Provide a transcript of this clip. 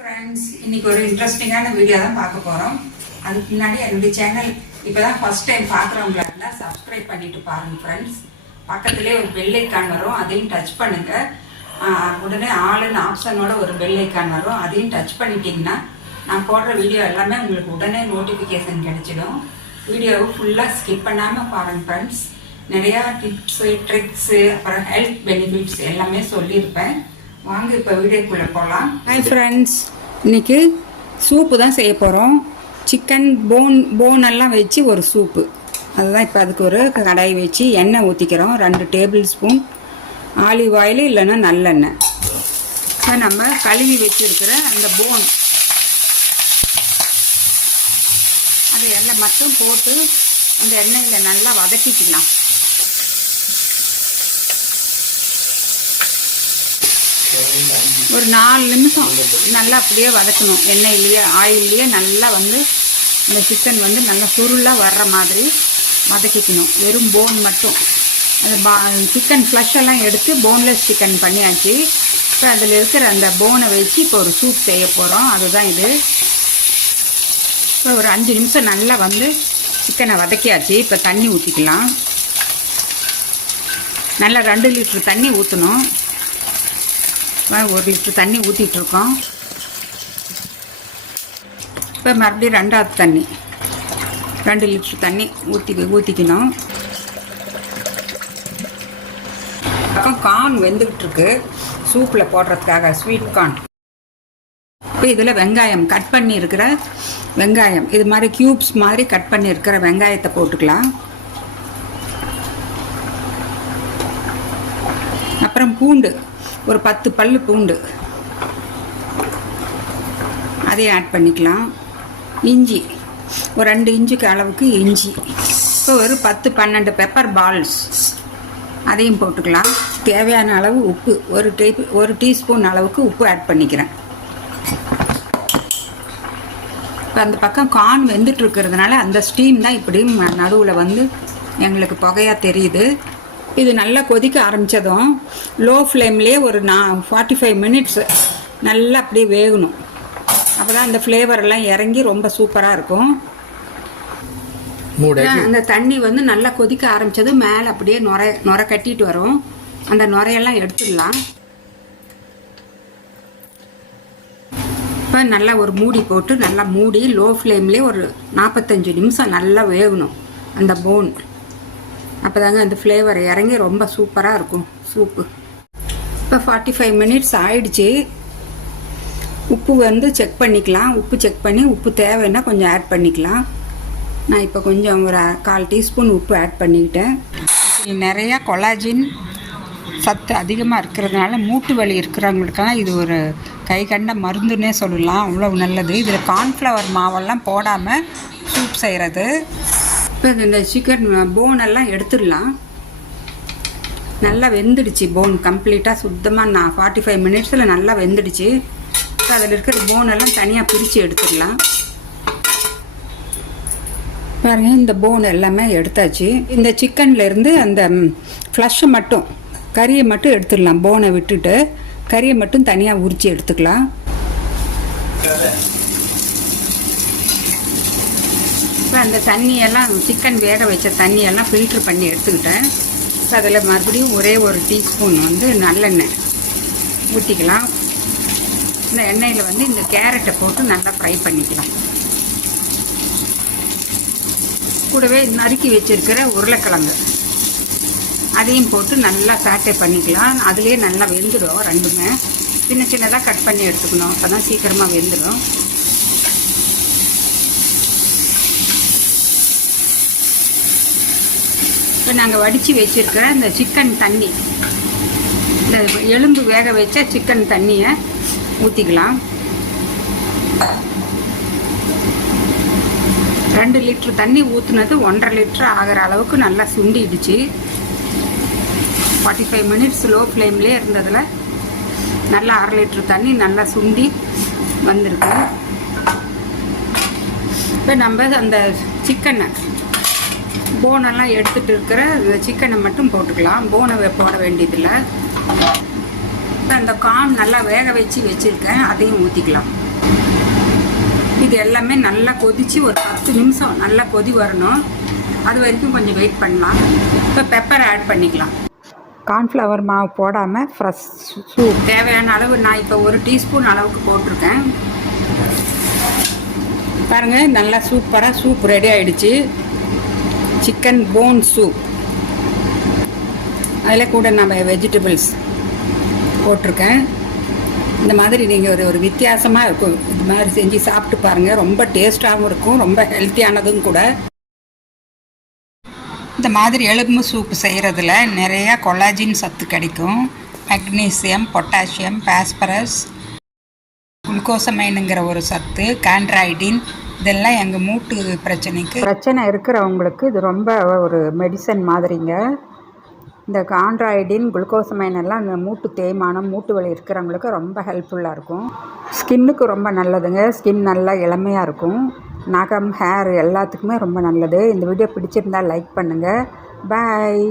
Friends இன்னைக்கு ஒரு இன்ட்ரெஸ்டிங்கான வீடியோ தான் பார்க்க போகிறோம் அதுக்கு முன்னாடி என்னுடைய சேனல் இப்போ தான் ஃபஸ்ட் டைம் பார்க்குறவங்களா இருந்தால் சப்ஸ்கிரைப் பண்ணிட்டு பாருங்க ஃப்ரெண்ட்ஸ் பக்கத்துலேயே ஒரு பெல் ஐக்கான் வரும் அதையும் டச் பண்ணுங்கள் உடனே ஆளுன்னு ஆப்ஷனோட ஒரு பெல் ஐக்கான் வரும் அதையும் டச் பண்ணிட்டீங்கன்னா நான் போடுற வீடியோ எல்லாமே உங்களுக்கு உடனே நோட்டிஃபிகேஷன் கிடைச்சிடும். வீடியோவை ஃபுல்லாக ஸ்கிப் பண்ணாமல் பாருங்க ஃப்ரெண்ட்ஸ் நிறையா டிப்ஸு ட்ரிக்ஸு அப்புறம் ஹெல்த் பெனிஃபிட்ஸ் எல்லாமே சொல்லியிருப்பேன். வாங்க இப்போ வீடியோக்குள்ளே போகலாம் ஹாய் ஃப்ரெண்ட்ஸ் இன்னைக்கு சூப்பு தான் செய்ய போகிறோம் சிக்கன் போன் போன் எல்லாம் வச்சு ஒரு சூப்பு. அதுதான் இப்போ அதுக்கு ஒரு கடாய் வச்சு எண்ணெய் ஊற்றிக்கிறோம் ரெண்டு டேபிள் ஸ்பூன் ஆலிவ் ஆயில் இல்லைன்னா நல்லெண்ணெய். இப்போ நம்ம கழுவி வச்சுருக்கிற அந்த போன் அது எல்லாம் மட்டும் போட்டு அந்த எண்ணெயில் நல்லா வதக்கிக்கலாம். ஒரு நாலு நிமிஷம் நல்லா அப்படியே வதக்கணும். எண்ணெயிலேயே ஆயில்லையே நல்லா வந்து இந்த சிக்கன் வந்து நல்லா சுருளாக வர்ற மாதிரி வதக்கிக்கணும். வெறும் போன் மட்டும். அந்த பா சிக்கன் ஃப்ளஷ் எல்லாம் எடுத்து போன்லெஸ் சிக்கன் பண்ணியாச்சு. இப்போ அதில் இருக்கிற அந்த போனை வச்சு இப்போ ஒரு சூப் செய்ய போகிறோம் அதுதான் இது. இப்போ ஒரு அஞ்சு நிமிஷம் நல்லா வந்து சிக்கனை வதக்கியாச்சு. இப்போ தண்ணி ஊற்றிக்கலாம் நல்லா ரெண்டு லிட்ரு தண்ணி ஊற்றணும் ஒரு லிட்டர் தண்ணி ஊற்றிட்டுருக்கோம் இப்போ மறுபடியும் ரெண்டாவது தண்ணி. ரெண்டு லிட்டர் தண்ணி ஊற்றி ஊற்றிக்கணும் பக்கம் கார்ன் வெந்துக்கிட்டுருக்கு சூப்பில் போடுறதுக்காக ஸ்வீட் கார்ன் இப்போ இதில் வெங்காயம் கட் பண்ணி இருக்கிற வெங்காயம். இது மாதிரி க்யூப்ஸ் மாதிரி கட் பண்ணி இருக்கிற வெங்காயத்தை போட்டுக்கலாம். அப்புறம் பூண்டு. ஒரு பத்து பல் பூண்டு. அதையும் ஆட் பண்ணிக்கலாம். இஞ்சி. ஒரு ரெண்டு இஞ்சுக்கு அளவுக்கு இஞ்சி. இப்போ ஒரு பத்து பன்னெண்டு பெப்பர் பால்ஸ் அதையும் போட்டுக்கலாம். தேவையான அளவு உப்பு. ஒரு டீ ஒரு டீஸ்பூன் அளவுக்கு உப்பு ஆட் பண்ணிக்கிறேன். இப்போ அந்த பக்கம் கார்ன் வெந்துட்டு இருக்கிறதுனால அந்த ஸ்டீம் தான் இப்படியும் நடுவில் வந்து எங்களுக்கு புகையாக தெரியுது. இது நல்லா கொதிக்க ஆரம்பித்ததும் லோ ஃப்ளேம்லேயே ஒரு நான் ஃபார்ட்டி ஃபைவ் மினிட்ஸ் நல்லா அப்படியே வேகணும். அப்போ தான் அந்த ஃப்ளேவர் எல்லாம் இறங்கி ரொம்ப சூப்பராக இருக்கும். மூட. அந்த தண்ணி வந்து நல்லா கொதிக்க ஆரம்பிச்சது மேலே அப்படியே நுரை நுரை கட்டிட்டு வரும். அந்த நுரையெல்லாம் எடுத்துடலாம். இப்போ நல்லா ஒரு மூடி போட்டு நல்லா மூடி லோ ஃப்ளேம்லேயே ஒரு நாற்பத்தஞ்சு நிமிஷம் நல்லா வேகணும். அந்த போன் அப்போ தாங்க அந்த ஃப்ளேவர் இறங்கி ரொம்ப சூப்பராக இருக்கும் சூப்பு இப்போ ஃபார்ட்டி ஃபைவ் மினிட்ஸ் ஆயிடுச்சு. உப்பு வந்து செக் பண்ணிக்கலாம். உப்பு செக் பண்ணி உப்பு தேவைன்னா கொஞ்சம் ஆட் பண்ணிக்கலாம். நான் இப்போ கொஞ்சம் ஒரு கால் டீஸ்பூன் உப்பு ஆட் பண்ணிக்கிட்டேன். நிறையா கொலாஜின் சத்து அதிகமாக இருக்கிறதுனால மூட்டு வலி இருக்கிறவங்களுக்கெல்லாம் இது ஒரு கை கண்ட மருந்துன்னே சொல்லலாம். அவ்வளோ நல்லது. இதில் கார்ன்ஃப்ளவர் மாவெல்லாம் போடாமல் சூப் செய்கிறது இப்போ இந்த சிக்கன் போன் எல்லாம் எடுத்துடலாம். நல்லா வெந்துடுச்சு போன் கம்ப்ளீட்டாக சுத்தமாக நான் ஃபார்ட்டி ஃபைவ் மினிட்ஸில் நல்லா வெந்துடுச்சு. இப்போ அதில் இருக்கிற போன் எல்லாம் தனியாக பிரித்து எடுத்துடலாம். பாருங்க இந்த போன் எல்லாமே எடுத்தாச்சு. இந்த சிக்கன்லேருந்து அந்த ஃப்ளஷ் மட்டும் கறியை மட்டும் எடுத்துடலாம் போனை விட்டுட்டு. கறியை மட்டும் தனியாக உரித்து எடுத்துக்கலாம். இப்போ அந்த தண்ணியெல்லாம் சிக்கன் வேக வச்ச தண்ணியெல்லாம் ஃபில்ட்ரு பண்ணி எடுத்துக்கிட்டேன். இப்போ அதில் மறுபடியும் ஒரே ஒரு டீஸ்பூன் வந்து நல்லெண்ணெய் ஊற்றிக்கலாம். இந்த எண்ணெயில் வந்து இந்த கேரட்டை போட்டு நல்லா ஃப்ரை பண்ணிக்கலாம். கூடவே நறுக்கி வச்சிருக்கிற உருளைக்கிழங்கு. அதையும் போட்டு நல்லா சாட்டை பண்ணிக்கலாம். அதுலேயே நல்லா வெந்துடும் ரெண்டுமே. சின்ன சின்னதாக கட் பண்ணி எடுத்துக்கணும். அப்போ தான் சீக்கிரமாக வெந்துடும். இப்போ நாங்கள் வடித்து வச்சுருக்கிற இந்த சிக்கன் தண்ணி. இந்த எலும்பு வேக வச்ச சிக்கன் தண்ணியை ஊற்றிக்கலாம் ரெண்டு லிட்ரு தண்ணி ஊற்றுனது ஒன்றரை லிட்டர் ஆகிற அளவுக்கு நல்லா சுண்டிடுச்சு. ஃபார்ட்டி ஃபைவ் மினிட்ஸ் லோ ஃப்ளேம்லேயே இருந்ததில் நல்லா அரை லிட்ரு தண்ணி நல்லா சுண்டி வந்திருக்கு. இப்போ நம்ம அந்த சிக்கனை போனெல்லாம் எடுத்துகிட்டு இருக்கிற இந்த சிக்கனை மட்டும் போட்டுக்கலாம். போனை போட வேண்டியதில்லை. இப்போ அந்த கார்ன் நல்லா வேக வச்சு வச்சுருக்கேன். அதையும் ஊற்றிக்கலாம் இது எல்லாமே நல்லா கொதித்து ஒரு பத்து நிமிஷம் நல்லா கொதி வரணும். அது வரைக்கும் கொஞ்சம் வெயிட் பண்ணலாம். இப்போ பெப்பர் ஆட் பண்ணிக்கலாம். கார்ன்ஃப்ளவர் மாவு போடாமல் ஃப்ரெஷ் சூப் தேவையான அளவு நான் இப்போ ஒரு டீஸ்பூன் அளவுக்கு போட்டிருக்கேன். பாருங்கள் நல்லா சூப்பராக சூப் ரெடி ஆகிடுச்சு சிக்கன் போன் சூப் அதில் கூட நம்ம வெஜிடபிள்ஸ் போட்டிருக்கேன். இந்த மாதிரி நீங்கள் ஒரு ஒரு வித்தியாசமாக இருக்கும். இது மாதிரி செஞ்சு சாப்பிட்டு பாருங்கள் ரொம்ப டேஸ்ட்டாகவும் இருக்கும். ரொம்ப ஹெல்த்தியானதும் கூட. இந்த மாதிரி எலும்பு சூப் செய்கிறதுல நிறையா கொலாஜின் சத்து கிடைக்கும். மெக்னீசியம் பொட்டாசியம் பாஸ்பரஸ் குளுக்கோசமைனுங்கிற ஒரு சத்து கான்ட்ராய்டின் இதெல்லாம் எங்கள் மூட்டு பிரச்சனைக்கு. பிரச்சனை இருக்கிறவங்களுக்கு இது ரொம்ப ஒரு மெடிசன் மாதிரிங்க. இந்த ஆண்ட்ராய்டின் குளுக்கோசமைன் எல்லாம் இந்த மூட்டு தேய்மானம் மூட்டு வலி இருக்கிறவங்களுக்கு ரொம்ப ஹெல்ப்ஃபுல்லாக இருக்கும். ஸ்கின்னுக்கு ரொம்ப நல்லதுங்க. ஸ்கின் நல்லா இளமையாக இருக்கும். நகம் ஹேர் எல்லாத்துக்குமே ரொம்ப நல்லது. இந்த வீடியோ பிடிச்சிருந்தா லைக் பண்ணுங்கள் பாய்